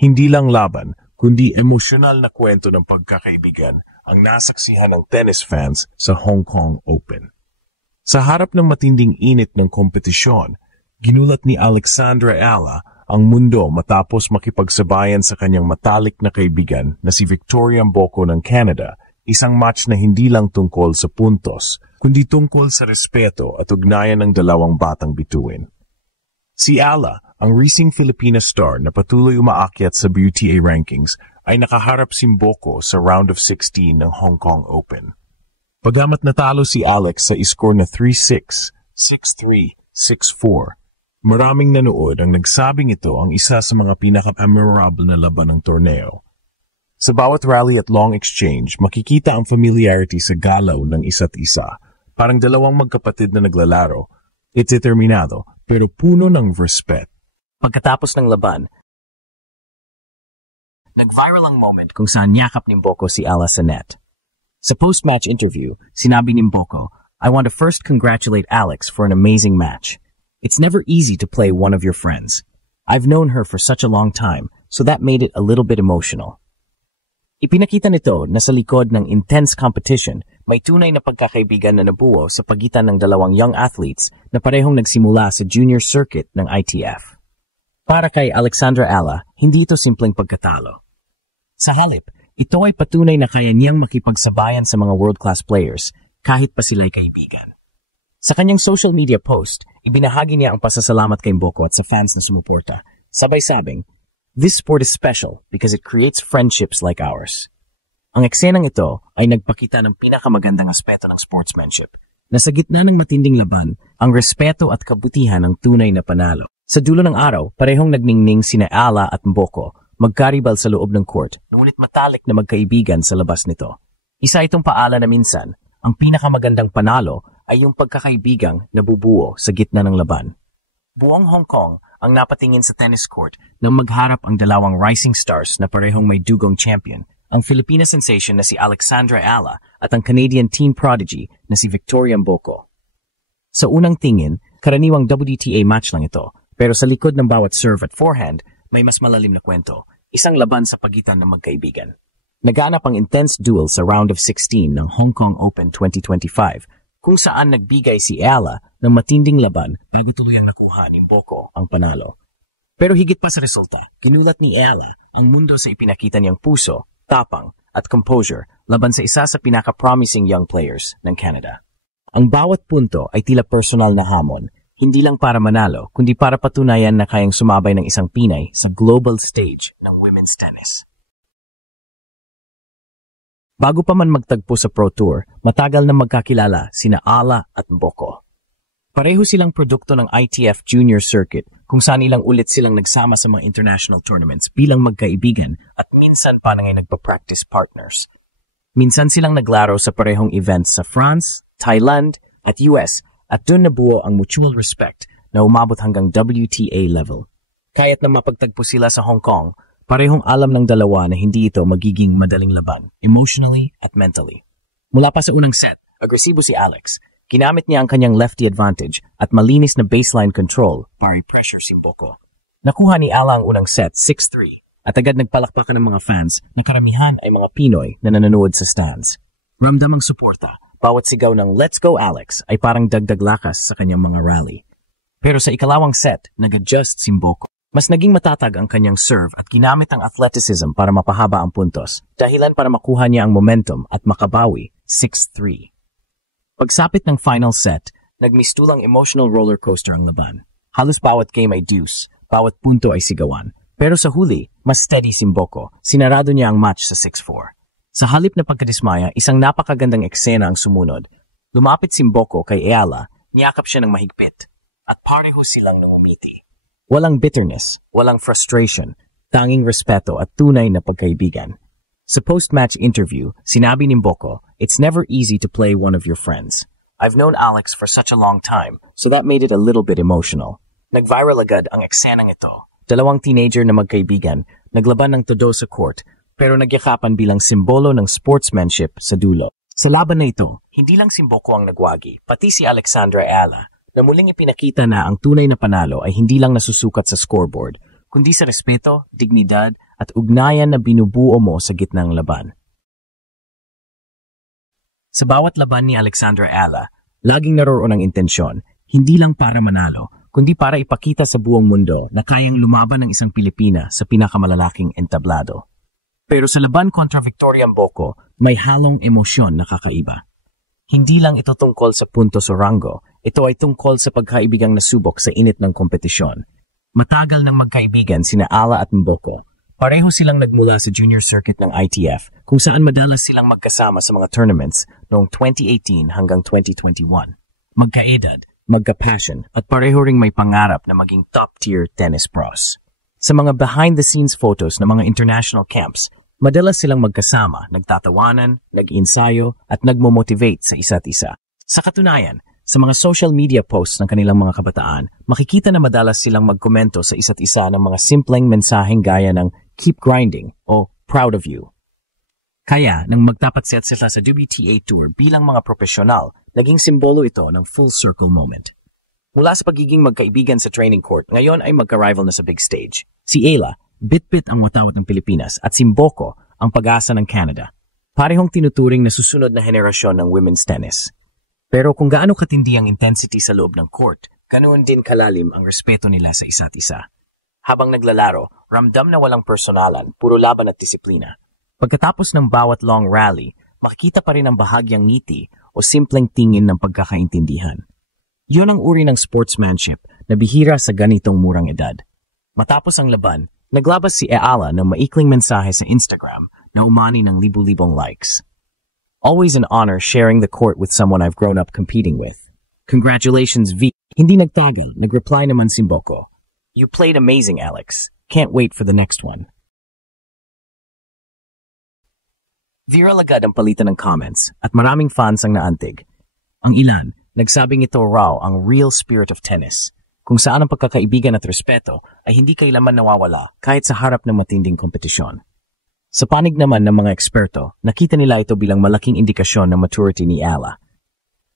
Hindi lang laban, kundi emosyonal na kwento ng pagkakaibigan ang nasaksihan ng tennis fans sa Hong Kong Open. Sa harap ng matinding init ng kompetisyon, ginulat ni Alexandra Ala ang mundo matapos makipagsabayan sa kanyang matalik na kaibigan na si Victoria Mboko ng Canada, isang match na hindi lang tungkol sa puntos, kundi tungkol sa respeto at ugnayan ng dalawang batang bituin. Si Ala, ang racing Filipina star na patuloy umaakyat sa WTA rankings, ay nakaharap si Mboko sa round of 16 ng Hong Kong Open. Pagamat natalo si Alex sa iskor na 3-6, 6-3, 6-4, maraming nanood ang nagsabing ito ang isa sa mga pinaka-memorable na laban ng torneo. Sa bawat rally at long exchange, makikita ang familiarity sa galaw ng isa't isa. Parang dalawang magkapatid na naglalaro, determinado, pero puno ng respect. Pagkatapos ng laban, nag-viral ang moment kung saan yakap ni Mboko si Ala sa net. Sa post-match interview, sinabi ni Mboko, "I want to first congratulate Alex for an amazing match. It's never easy to play one of your friends. I've known her for such a long time, so that made it a little bit emotional." Ipinakita nito na sa likod ng intense competition, may tunay na pagkakaibigan na nabuo sa pagitan ng dalawang young athletes na parehong nagsimula sa junior circuit ng ITF. Para kay Alexandra Ala, hindi ito simpleng pagkatalo. Sa halip, ito ay patunay na kaya niyang makipagsabayan sa mga world-class players kahit pa sila'y kaibigan. Sa kanyang social media post, ibinahagi niya ang pasasalamat kay Mboko at sa fans na sumuporta. Sabay sabing, "This sport is special because it creates friendships like ours." Ang eksenang ito ay nagpakita ng pinakamagandang aspeto ng sportsmanship, na sa gitna ng matinding laban, ang respeto at kabutihan ng tunay na panalo. Sa dulo ng araw, parehong nagningning sina Ala at Mboko, magkaribal sa loob ng court, ngunit matalik na magkaibigan sa labas nito. Isa itong paala na minsan, ang pinakamagandang panalo ay yung pagkakaibigang nabubuo sa gitna ng laban. Buong Hong Kong ang napatingin sa tennis court nang magharap ang dalawang rising stars na parehong may dugong champion, ang Filipina sensation na si Alexandra Ala at ang Canadian teen prodigy na si Victoria Mboko. Sa unang tingin, karaniwang WTA match lang ito, pero sa likod ng bawat serve at forehand, may mas malalim na kwento, isang laban sa pagitan ng magkaibigan. Naganap ang intense duel sa round of 16 ng Hong Kong Open 2025, kung saan nagbigay si Ala ng matinding laban bago tuluyang nakuha ni Mboko ang panalo. Pero higit pa sa resulta, ginulat ni Ala ang mundo sa ipinakita niyang puso, tapang at composure laban sa isa sa pinaka-promising young players ng Canada. Ang bawat punto ay tila personal na hamon, hindi lang para manalo, kundi para patunayan na kayang sumabay ng isang Pinay sa global stage ng women's tennis. Bago pa man magtagpo sa Pro Tour, matagal na magkakilala sina Ala at Mboko. Pareho silang produkto ng ITF Junior Circuit kung saan ilang ulit silang nagsama sa mga international tournaments bilang magkaibigan at minsan pa nangay nagpa-practice partners. Minsan silang naglaro sa parehong events sa France, Thailand at US at doon nabuo ang mutual respect na umabot hanggang WTA level. Kaya't na mapagtagpo sila sa Hong Kong, parehong alam ng dalawa na hindi ito magiging madaling laban, emotionally at mentally. Mula pa sa unang set, agresibo si Alex. Ginamit niya ang kanyang lefty advantage at malinis na baseline control para i-pressure si Mboko. Nakuha ni Ala ang unang set, 6-3, at agad nagpalakpakan ng mga fans na karamihan ay mga Pinoy na nanonood sa stands. Ramdam ang suporta. Bawat sigaw ng "Let's go Alex" ay parang dagdag lakas sa kanyang mga rally. Pero sa ikalawang set, nag-adjust si Mboko. Mas naging matatag ang kanyang serve at ginamit ang athleticism para mapahaba ang puntos, dahilan para makuha niya ang momentum at makabawi, 6-3. Pagsapit ng final set, nagmistulang emotional roller coaster ang laban. Halos bawat game ay deuce, bawat punto ay sigawan. Pero sa huli, mas steady si Mboko, sinarado niya ang match sa 6-4. Sa halip na pagkadismaya, isang napakagandang eksena ang sumunod. Lumapit si Mboko kay Ala, niyakap siya ng mahigpit, at pareho silang nangumiti. Walang bitterness, walang frustration, tanging respeto at tunay na pagkaibigan. Sa post-match interview, sinabi ni Mboko, "It's never easy to play one of your friends. I've known Alex for such a long time, so that made it a little bit emotional." Nag-viral agad ang eksenang ito. Dalawang teenager na magkaibigan, naglaban ng todo sa court, pero nagyakapan bilang simbolo ng sportsmanship sa dulo. Sa laban na ito, hindi lang si Mboko ang nagwagi, pati si Alexandra Ala, na muling ipinakita na ang tunay na panalo ay hindi lang nasusukat sa scoreboard, kundi sa respeto, dignidad, at ugnayan na binubuo mo sa gitna ng laban. Sa bawat laban ni Alexandra Ala, laging naroon ang intensyon, hindi lang para manalo, kundi para ipakita sa buong mundo na kayang lumaban ng isang Pilipina sa pinakamalalaking entablado. Pero sa laban kontra Victoria Mboko, may halong emosyon na kakaiba. Hindi lang ito tungkol sa puntos o rango, ito ay tungkol sa pagkaibigang nasubok sa init ng kompetisyon. Matagal ng magkaibigan sina Ala at Mboko. Pareho silang nagmula sa junior circuit ng ITF kung saan madalas silang magkasama sa mga tournaments noong 2018 hanggang 2021. Magkaedad, magka-passion at pareho ring may pangarap na maging top-tier tennis pros. Sa mga behind-the-scenes photos ng mga international camps, madalas silang magkasama, nagtatawanan, nag-ensayo at nagmo-motivate sa isa't isa. Sa katunayan, sa mga social media posts ng kanilang mga kabataan, makikita na madalas silang magkomento sa isa't isa ng mga simpleng mensaheng gaya ng "Keep grinding" o "Proud of you." Kaya, nang magtapat-set sila sa WTA Tour bilang mga profesional, naging simbolo ito ng full circle moment. Mula sa pagiging magkaibigan sa training court, ngayon ay magka-rival na sa big stage. Si Ayla, bit-bit ang watawat ng Pilipinas at si Mboko ang pag-asa ng Canada. Parehong tinuturing na susunod na henerasyon ng women's tennis. Pero kung gaano katindi ang intensity sa loob ng court, ganoon din kalalim ang respeto nila sa isa't isa. Habang naglalaro, ramdam na walang personalan, puro laban at disiplina. Pagkatapos ng bawat long rally, makikita pa rin ang bahagyang ngiti o simpleng tingin ng pagkakaintindihan. Yun ang uri ng sportsmanship na bihira sa ganitong murang edad. Matapos ang laban, naglabas si Ala ng maikling mensahe sa Instagram na umani ng libu-libong likes. Always an honor sharing the court with someone I've grown up competing with. Congratulations, V. Hindi nagtagal, nag-reply naman si Mboko. You played amazing, Alex. Can't wait for the next one. Viral agad ang palitan ng comments at maraming fans ang naantig. Ang ilan, nagsabing ito raw ang real spirit of tennis, kung saan ang pagkakaibigan at respeto ay hindi kailanman nawawala kahit sa harap ng matinding kompetisyon. Sa panig naman ng mga eksperto, nakita nila ito bilang malaking indikasyon ng maturity ni Ala.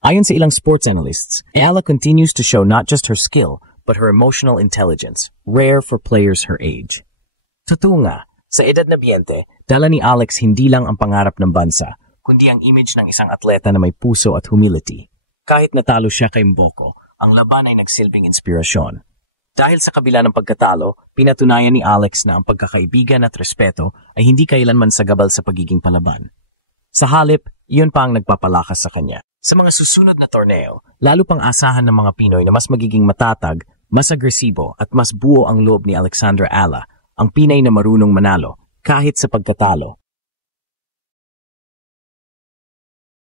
Ayon sa ilang sports analysts, Ala continues to show not just her skill, but her emotional intelligence, rare for players her age. Totoo nga, sa edad na 20, dala ni Alex hindi lang ang pangarap ng bansa, kundi ang image ng isang atleta na may puso at humility. Kahit natalo siya kay Mboko, ang laban ay nagsilbing inspirasyon. Dahil sa kabila ng pagkatalo, pinatunayan ni Alex na ang pagkakaibigan at respeto ay hindi kailanman sagabal sa pagiging palaban. Sa halip, iyon pa ang nagpapalakas sa kanya. Sa mga susunod na torneo, lalo pang asahan ng mga Pinoy na mas magiging matatag, mas agresibo at mas buo ang loob ni Alexandra Ala, ang Pinay na marunong manalo kahit sa pagkatalo